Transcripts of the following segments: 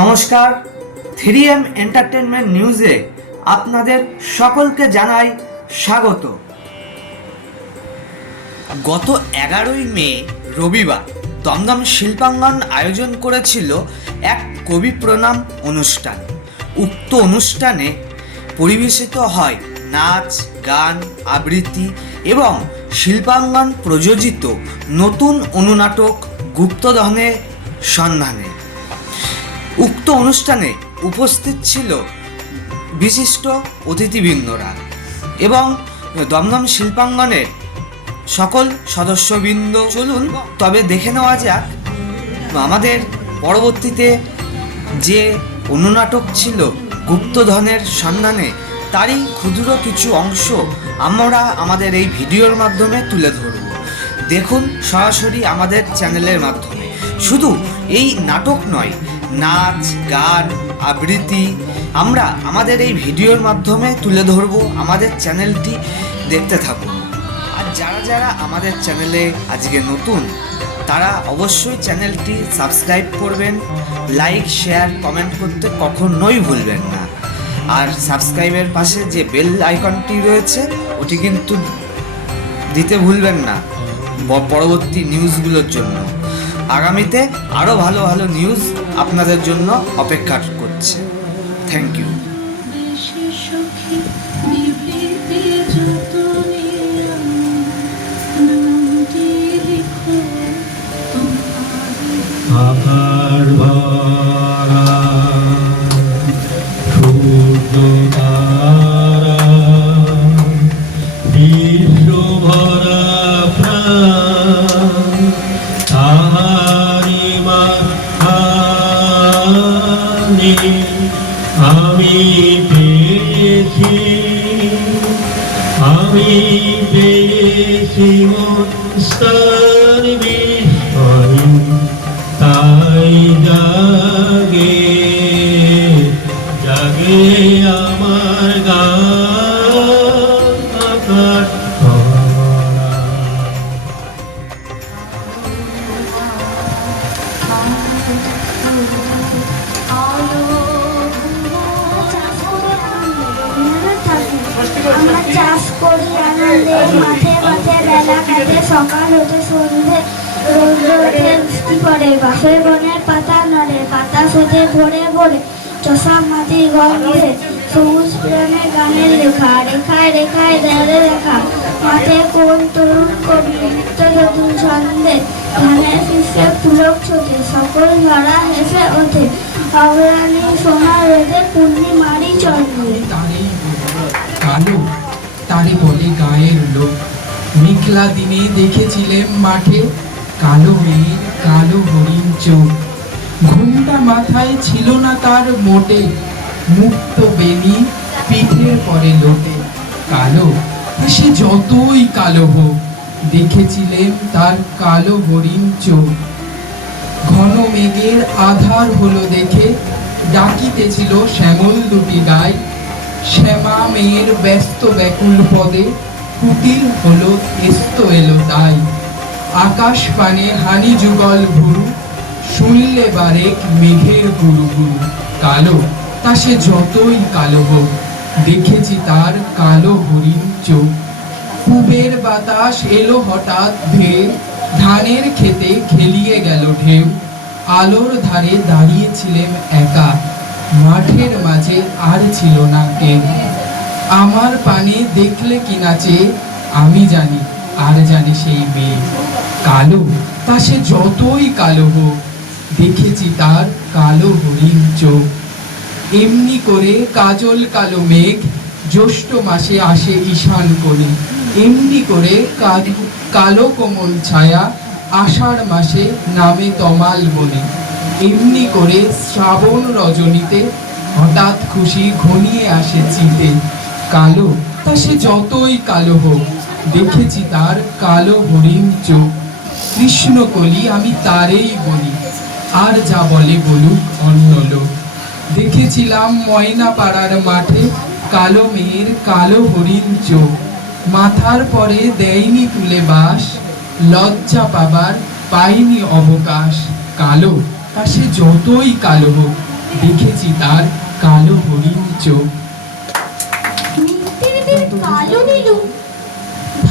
নমস্কার three M entertainment নিউজে আপনাদের সকলকে জানাই স্বাগত। গত এগারোই মে, রবিবার, দমদম শিল্পাঙ্গন আয়োজন করেছিল এক কবি প্রণাম অনুষ্ঠান। উক্ত অনুষ্ঠানে পরিবেশিত হয় নাচ, গান, আবৃত্তি এবং শিল্পাঙ্গন প্রযোজিত নতুন অনুনাটক গুপ্তধনের সন্ধানে। উক্ত অনুষ্ঠানে উপস্থিত ছিল বিশিষ্ট অতিথিবৃন্দরা এবং দমদম শিল্পাঙ্গনের সকল সদস্যবৃন্দ। চলুন তবে দেখে নেওয়া যাক, আমাদের পরবর্তীতে যে অনুনাটক ছিল গুপ্তধনের সন্ধানে, তারই ক্ষুদ্র কিছু অংশ আমরা আমাদের এই ভিডিওর মাধ্যমে তুলে ধরব। দেখুন সরাসরি আমাদের চ্যানেলের মাধ্যমে। শুধু এই নাটক নয় নাচ, গান, আবৃত্তি। আমরা আমাদের এই ভিডিওর মাধ্যমে তুলে ধরব আমাদের চ্যানেলটি দেখতে থাকুন। আর যারা যারা আমাদের চ্যানেলে আজকে নতুন, তারা অবশ্যই চ্যানেলটি সাবস্ক্রাইব করবেন, লাইক, শেয়ার, কমেন্ট করতে কখনোই ভুলবেন না। আর সাবস্ক্রাইবের পাশে যে বেল আইকনটি রয়েছে, ওটি কিন্তু দিতে ভুলবেন না পরবর্তী নিউজগুলোর জন্য। আগামীতে আরও ভালো ভালো নিউজ আপনাদের জন্য অপেক্ষা করছে। থ্যাংক ইউ মাঝখানে আমি পেয়েছি আমি পেয়েছি মস্তার বিস্ময় তাই জাগে জাগে আমার গান। মাঠে মাঠে বেলা কাটে সকাল হতে সন্ধে রোদ রোদে বৃষ্টি পড়ে বাঁশের বনের পাতা নড়ে পাতা সোজে ভরে ভরে চষা মাটি গন্ধে সবুজ প্রেমে গানের লেখা রেখায় রেখায় দেয়ালে লেখা মাঠে কোন তরুণ কবি নিত্য নতুন ছন্দে ধানের শীর্ষে পুলক ছোটে সকল ধরা হেসে ওঠে অগ্রাণী সোনা রোদে পূর্ণিমারি চন্দ্রে তারে বলে গায়ের লোক। মেঘলা দিনে দেখেছিলেন মাঠে কালো মেয়ের কালো হরিণ চোখ। ঘুমটা মাথায় ছিল না তার মোটে, মুক্ত বেনি পিঠের পরে লোটে। কালো, সে যতই কালো হোক দেখেছিলেন তার কালো হরিণ চোখ। ঘন মেঘের আধার হলো দেখে, ডাকিতেছিল শ্যামল দুটি গায় শ্যামা মেয়ের ব্যস্ত ব্যাকুল পদে কুটির হলো এস্ত এলো তাই। আকাশ পানে হানি যুগল ভুরু, শুনলে বারেক মেঘের গুরু গুরু। কালো, তা সে যতই কালো হোক, দেখেছি তার কালো হরিণ চোখ। পূবের বাতাস এলো হঠাৎ ধেয়ে ধানের খেতে খেলিয়ে গেল ঢেউ। আলোর ধারে দাঁড়িয়েছিলেন একা। মাঠের মাঝে আর ছিল না কেউ। আমার পানে দেখলে কি নাচে, আমি জানি, আর জানি সেই মেয়ে। কালো, তা সে যতই কালো হোক, দেখেছি তার কালো হরিণ চোখ। এমনি করে কাজল কালো মেঘ, জ্যৈষ্ঠ মাসে আসে ঈশান কোণে। এমনি করে কালো কোমল ছায়া, আষাঢ় মাসে নামে তমাল বনে। এমনি করে শ্রাবণ রজনীতে হঠাৎ খুশি ঘনিয়ে আসে চিতে। কালো, তা সে যতই কালো হোক, দেখেছি তার কালো হরিণ চোখ। কৃষ্ণকলি আমি তারেই বলি, আর যা বলে বলুক অন্য লোক। দেখেছিলাম ময়না পাড়ার মাঠে কালো মেয়ের কালো হরিণ চোখ। মাথার পরে দেয়নি তুলে বাস, লজ্জা পাবার পাইনি অবকাশ। কালো তা সে যতই কালো হোক, দেখেছি তার কালো হরিণ চোখ।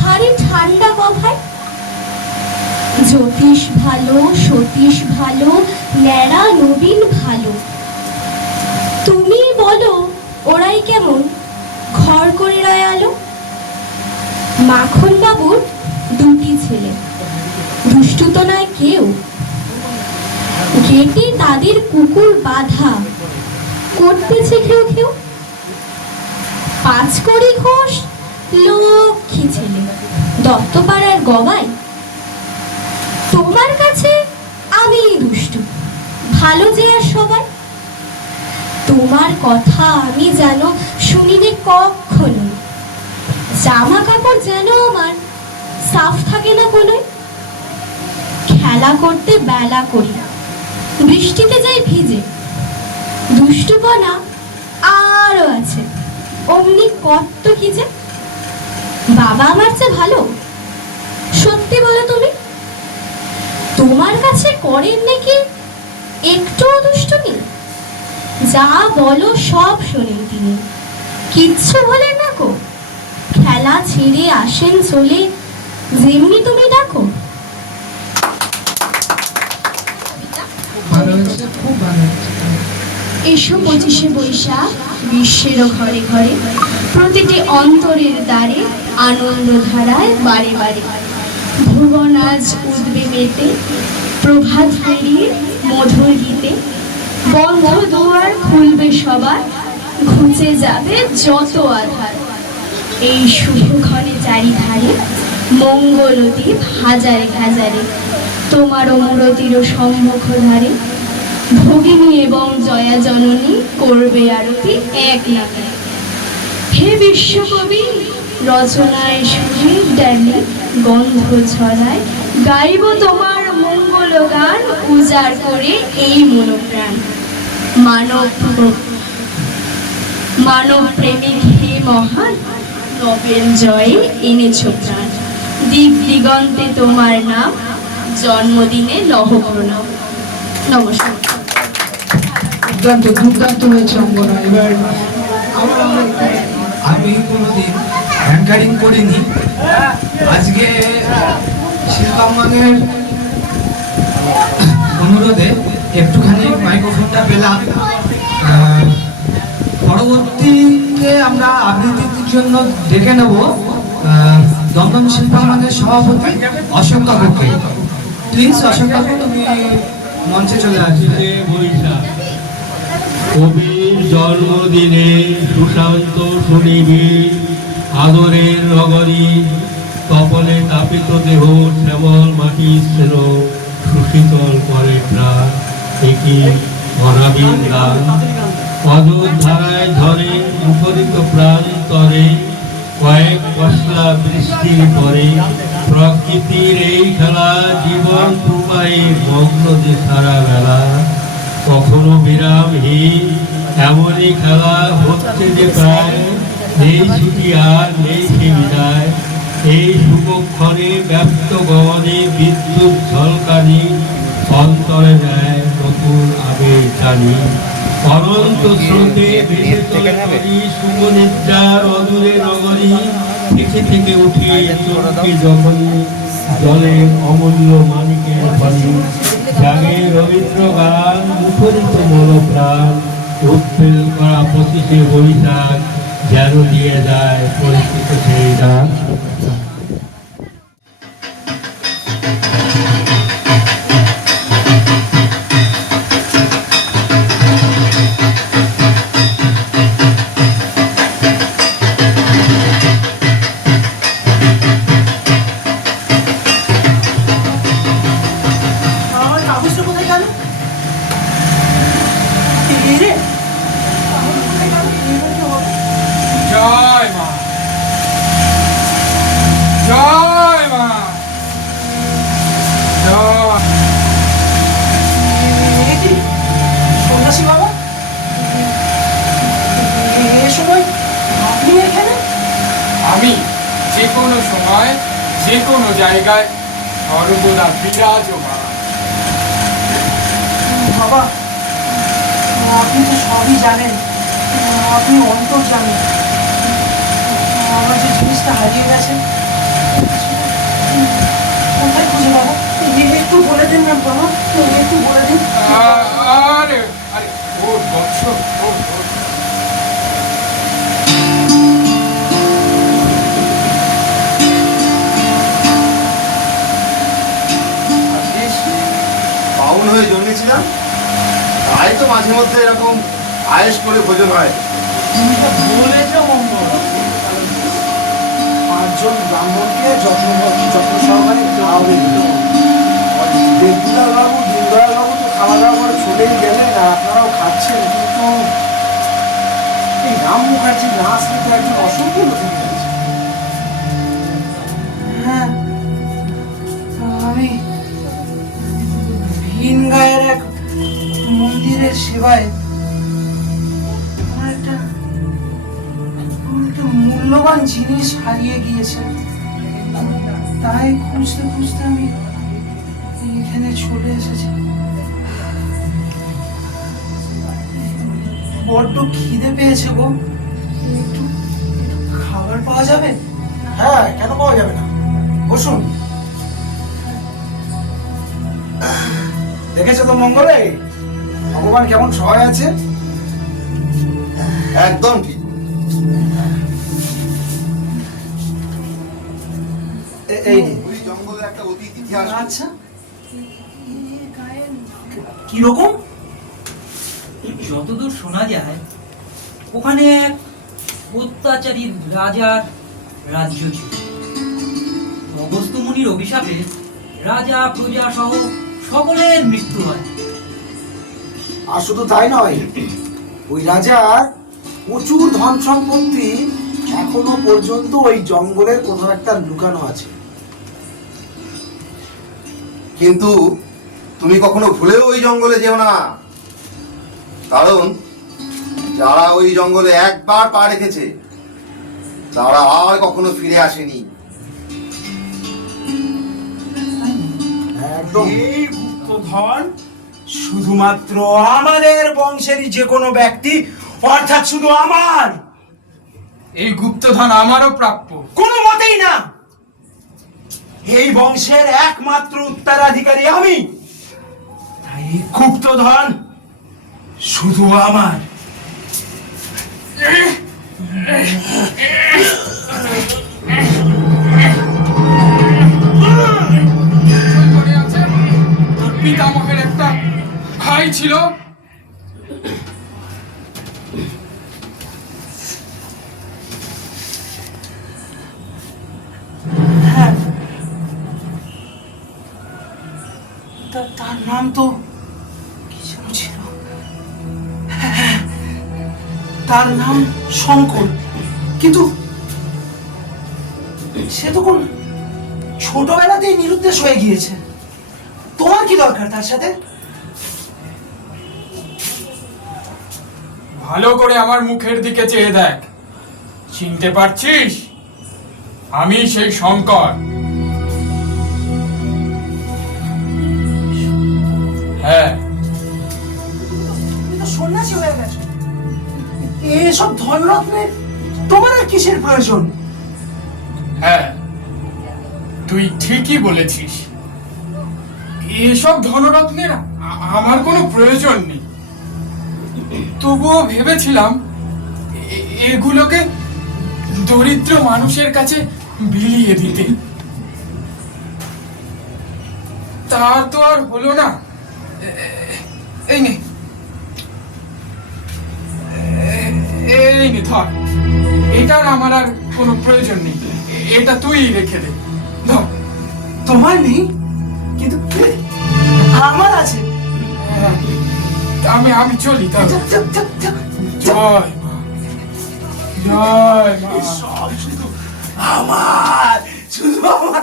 ভারী ঠান্ডা কথায় জ্যোতিষ ভালো, সতীশ ভালো, ন্যাড়া, নবীন ভালো। তুমি বলো, ওরাই কেমন? ঘর করে রয় আলো। মাখন বাবুর দুটি ছেলে। দুষ্টু তো নয় কেউ। গেটে তাদের কুকুর বাধা। করতেছে কেউ কেউ পাঁচ কড়ি ঘোষ, লক্ষ্মী ছেলে। দত্তপাড়ার গবাই। তোমার কাছে আমি দুষ্টু। ভালো যে আর সবাই। তোমার কথা আমি যেন শুনিনি কখনো জামা কাপড় যেন আমার, সাফ থাকে না কোনোই খেলা করতে বেলা করি। বৃষ্টিতে যাই ভিজে। দুষ্টুপনা আরও আছে। অমনি কত কি যে? বাবা আমার চেয়ে ভালো, সত্যি বলো তুমি? তোমার কাছে করেন নাকি একটুও দুষ্টুমি? যা বলো সব শোনেন তিনি। কিচ্ছু বলেন না কো খেলা ছেড়ে আসেন চলে, যেমনি তুমি ডাকো ভালো হয়েছে খুব ভালো হয়েছে এসো পঁচিশে বৈশাখ বিশ্বেরও ঘরে ঘরে, প্রতিটি অন্তরের দ্বারে আনন্দ ধারায় বারে বারে। ভুবন আজ উঠবে মেতে, প্রভাত ফেরির মধুর গীতে, বন্ধ দুয়ার খুলবে সবার, ঘুচে যাবে যত আধার। এই শুভক্ষণে চারিধারে মঙ্গলদীপ হাজারে হাজারে তোমারও মূরতিরও সম্মুখ ধারে ভগিনী এবং জয়া জননী করবে আরতি এক নামে। হে বিশ্বকবি, রচনায় সুরে ডালি গন্ধ ছড়ায়, গাইব তোমার মঙ্গল গান, উজাড় করে এই মনোপ্রাণ। মানব মানব প্রেমিক হে মহান নবেল জয়ে এনেছ প্রাণ। দিক দিগন্তে তোমার নাম, জন্মদিনে লহ প্রণাম। নমস্কার। দুর্দান্ত দুর্দান্ত হয়েছে অঙ্গনা এবার আমি কোনোদিন অ্যাঙ্কারিং করিনি। আজকে শিল্পাঙ্গনের অনুরোধে একটুখানি মাইক্রোফোনটা পেলাম। পরবর্তীতে আমরা আবৃত্তির জন্য ডেকে নেব দমদম শিল্পাঙ্গনের সভাপতি অশোক কাকুকে প্লিজ অশোক কাকু, তুমি মঞ্চে চলে আসবে। কবির জন্মদিনে সুশান্ত শুনিবি আদরের নগরী কপলে তাপিত দেহ শ্যামল মাটি স্নেহ সুশীতল করে প্রাণ। একই অনাবিল গান। অযোধ্যায় ধরে মুখরিত প্রাণ তরে, কয়েক পশলা বৃষ্টির পরে প্রকৃতির এই খেলা জীবন প্রবাহে মগ্ন যে সারা বেলা। কখনো বিরামহীন, এমনই খেলা হচ্ছে যে প্রায় নেই ছুটি আর নেই সে বিদায়। এই শুভক্ষণে ব্যস্ত গগনে বিদ্যুৎ ঝলকানি, অন্তরে দেয় নতুন আবেগ জানি। অনন্ত স্রোতে ভেসে চলে শুভ নিদ্রার অদূরে নগরী, থেকে থেকে উঠে চমকে যখনই জলের অমূল্য মানিকের পানি জাগে রবীন্দ্র গান মুখরিত মন প্রাণ উৎপেল করা পঁচিশে বৈশাখ যেন দিয়ে যায় পরিচিত সেই ডাক বাবা। আপনি তো সবই জানেন। আপনি অন্তর জানেন। আমার যে জিনিসটা হারিয়ে গেছে কোথায় খুঁজে পাবো? একটু বলে দিন না, বাবা। একটু বলে দিন। আরে আরে ও বৎস ও বাউন হয়ে জন্মেছিলাম তাই তো মাঝে মধ্যে এরকম আয়েস করে ভোজন হয়। পাঁচজন ব্রাহ্মণকে যত্ন যত্ন সহকারে খাওয়াবে। দেবদুলাল বাবু দিনদয়াল বাবু তো খাওয়া দাওয়া করে চলেই গেলেন আর আপনারাও খাচ্ছেন কিন্তু এই রাম মুখার্জি না আসলে তো একজন অসম্পূর্ণ থেকে হ্যাঁ আমি ভিন গায়ের এক মন্দিরের সেবায় একটা মূল্যবান জিনিস হারিয়ে গিয়েছে। তাই খুঁজতে খুঁজতে আমি এখানে চলে এসেছি। বড্ড খিদে পেয়েছে গো। একটু খাবার পাওয়া যাবে? হ্যাঁ কেন পাওয়া যাবে না? বসুন। দেখেছ তো মঙ্গলে? ভগবান কেমন সহায় আছে? একদম ঠিক। এই। একটা অতীত ইতিহাস। আচ্ছা। কীরকম যতদূর শোনা যায় ওখানে এক অত্যাচারী রাজার রাজ্য ছিল। অগস্ত্য মুনির অভিশাপে রাজা প্রজা সহ সকলের মৃত্যু হয়। আর শুধু তাই নয় ওই রাজার প্রচুর ধন সম্পত্তি এখনও পর্যন্ত ওই জঙ্গলের কোথাও একটা লুকানো আছে। কিন্তু তুমি কখনো ভুলেও ওই জঙ্গলে যেও না। কারণ যারা ওই জঙ্গলে একবার পা রেখেছে তারা আর কখনো ফিরে আসেনি। একদম। গুপ্তধন শুধুমাত্র আমাদের বংশেরই যে কোনো ব্যক্তি অর্থাৎ শুধু আমার। এই গুপ্তধন আমারও প্রাপ্য। কোনো মতেই না। এই বংশের একমাত্র উত্তরাধিকারী আমি। তাই গুপ্তধন শুধু আমার। পিতামহের একটা ভাই ছিল। তা- তার নাম তো কি যেন ছিল। হ্যাঁ, তার নাম শঙ্কর। কিন্তু সে তো কোন ছোটবেলাতেই নিরুদ্দেশ হয়ে গিয়েছে। তোমার কি দরকার তার সাথে? ভালো করে আমার মুখের দিকে চেয়ে দেখ। চিনতে পারছিস? আমি সেই শঙ্কর। হ্যাঁ। সন্ন্যাসী হয়ে গেছো। এসব ধনরত্নের তোমার আর কিসের প্রয়োজন? হ্যাঁ। তুই ঠিকই বলেছিস। এসব ধনরত্নের আমার কোনো প্রয়োজন নেই। তবুও ভেবেছিলাম এগুলোকে দরিদ্র মানুষের কাছে বিলিয়ে দিতে। তা তো আর হলো না। এই নে। এই নে, ধর। এটার আমার আর কোনো প্রয়োজন নেই। এটা তুই রেখে দে। ধর। তোমার নেই? কিন্তু আমার আছে। আমি আমি চলি তাহলে। জয় মা। জয় মা। সব শুধু আমার শুধু আমার।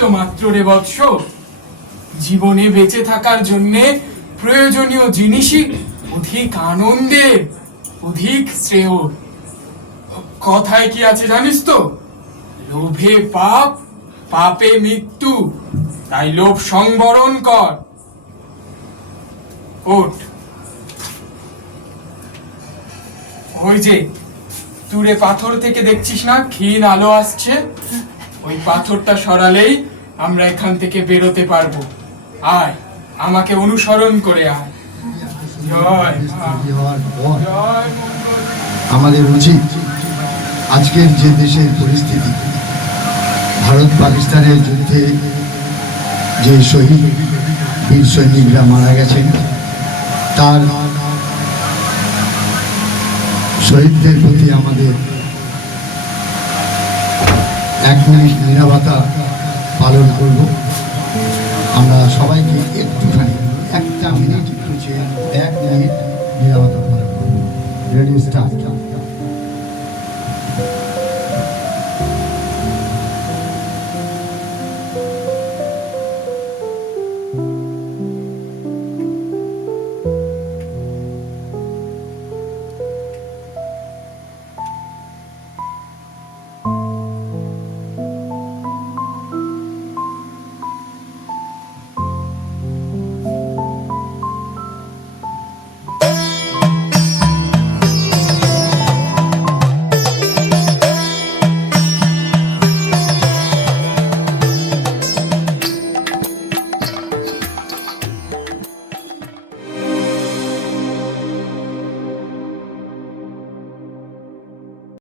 নিমিত্ত মাত্র রে বৎস। জীবনে বেঁচে থাকার জন্যে প্রয়োজনীয় জিনিসই অধিক আনন্দের অধিক শ্রেয়। কথায় কি আছে জানিস তো? লোভে পাপ, পাপে মৃত্যু, তাই লোভ সংবরণ কর। ওই যে দূরে পাথর থেকে দেখছিস না? ক্ষীণ আলো আসছে। ওই পাথরটা সরালেই আমরা এখান থেকে বেরোতে পারব। আয়, আমাকে অনুসরণ করে আয়। আমাদের উচিত আজকের যে দেশের পরিস্থিতি, ভারত পাকিস্তানের যুদ্ধে যে শহীদ, বীর সৈনিকরা মারা গেছেন, তার শহীদদের প্রতি আমাদের এক মিনিট নিরাপত্তা পালন করব। আমরা সবাইকে একটুখানি, একটা মিনিট একটু চেয়ে, এক মিনিট নিরাপত্তা পালন করব। Ready start